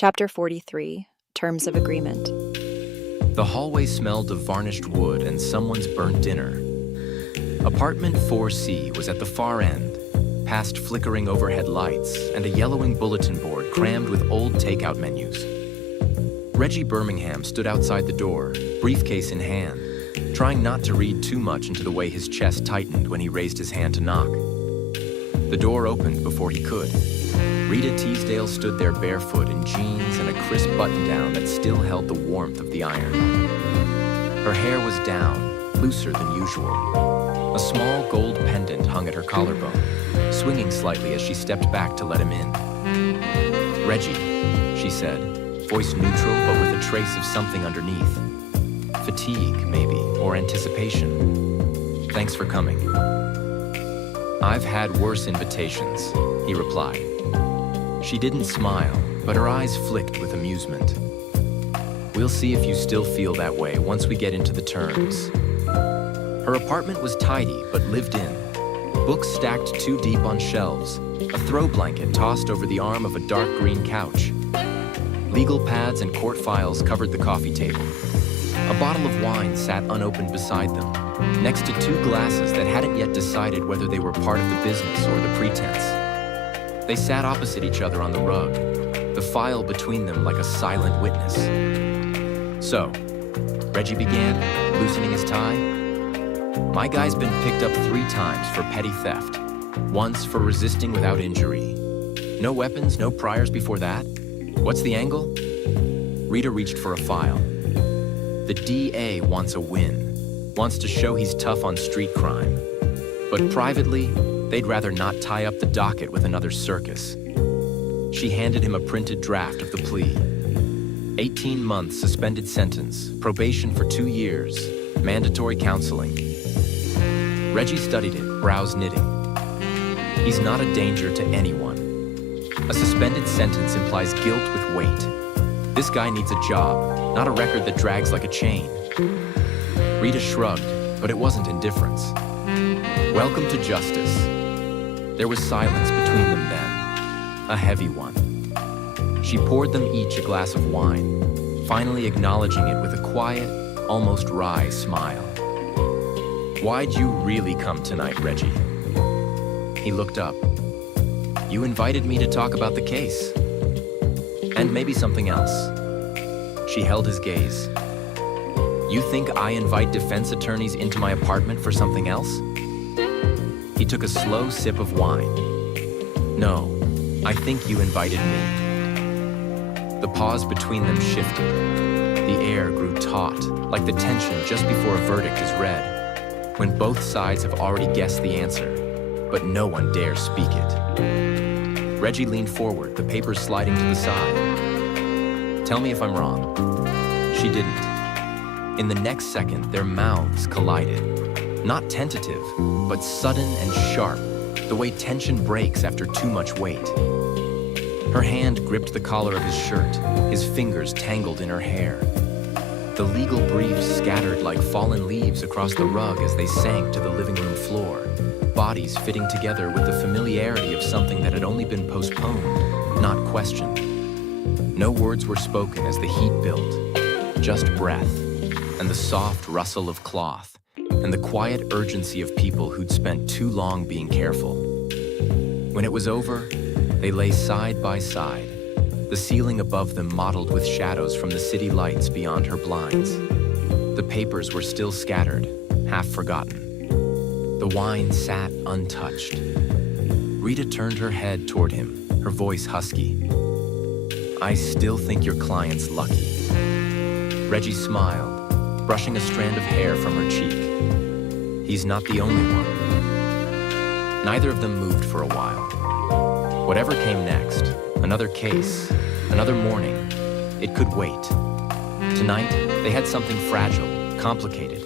Chapter 43, Terms of Agreement. The hallway smelled of varnished wood and someone's burnt dinner. Apartment 4C was at the far end, past flickering overhead lights and a yellowing bulletin board crammed with old takeout menus. Reggie Birmingham stood outside the door, briefcase in hand, trying not to read too much into the way his chest tightened when he raised his hand to knock. The door opened before he could. Rita Teasdale stood there barefoot in jeans and a crisp button-down that still held the warmth of the iron. Her hair was down, looser than usual. A small gold pendant hung at her collarbone, swinging slightly as she stepped back to let him in. "Reggie," she said, voice neutral but with a trace of something underneath. Fatigue, maybe, or anticipation. "Thanks for coming." "I've had worse invitations," he replied. She didn't smile, but her eyes flicked with amusement. "We'll see if you still feel that way once we get into the terms." Her apartment was tidy, but lived in. Books stacked too deep on shelves, a throw blanket tossed over the arm of a dark green couch. Legal pads and court files covered the coffee table. A bottle of wine sat unopened beside them, next to two glasses that hadn't yet decided whether they were part of the business or the pretense. They sat opposite each other on the rug, the file between them like a silent witness. "So," Reggie began, loosening his tie, "my guy's been picked up 3 times for petty theft. Once for resisting without injury. No weapons, no priors before that? What's the angle?" Rita reached for a file. "The DA wants a win, wants to show he's tough on street crime. But privately, they'd rather not tie up the docket with another circus." She handed him a printed draft of the plea. 18 months suspended sentence, probation for 2 years, mandatory counseling. Reggie studied it, brows knitting. He's not a danger to anyone. A suspended sentence implies guilt with weight. This guy needs a job, not a record that drags like a chain. Rita shrugged, but it wasn't indifference. "Welcome to justice." There was silence between them then, a heavy one. She poured them each a glass of wine, finally acknowledging it with a quiet, almost wry smile. "Why'd you really come tonight, Reggie?" He looked up. "You invited me to talk about the case. And maybe something else." She held his gaze. "You think I invite defense attorneys into my apartment for something else?" He took a slow sip of wine. "No, I think you invited me." The pause between them shifted. The air grew taut, like the tension just before a verdict is read, when both sides have already guessed the answer, but no one dares speak it. Reggie leaned forward, the papers sliding to the side. "Tell me if I'm wrong." She didn't. In the next second, their mouths collided. Not tentative, but sudden and sharp, the way tension breaks after too much weight. Her hand gripped the collar of his shirt, his fingers tangled in her hair. The legal briefs scattered like fallen leaves across the rug as they sank to the living room floor, bodies fitting together with the familiarity of something that had only been postponed, not questioned. No words were spoken as the heat built, just breath, and the soft rustle of cloth, and the quiet urgency of people who'd spent too long being careful. When it was over, they lay side by side, the ceiling above them mottled with shadows from the city lights beyond her blinds. The papers were still scattered, half forgotten. The wine sat untouched. Rita turned her head toward him, her voice husky. "I still think your client's lucky." Reggie smiled, brushing a strand of hair from her cheek. "He's not the only one." Neither of them moved for a while. Whatever came next, another case, another morning, it could wait. Tonight, they had something fragile, complicated,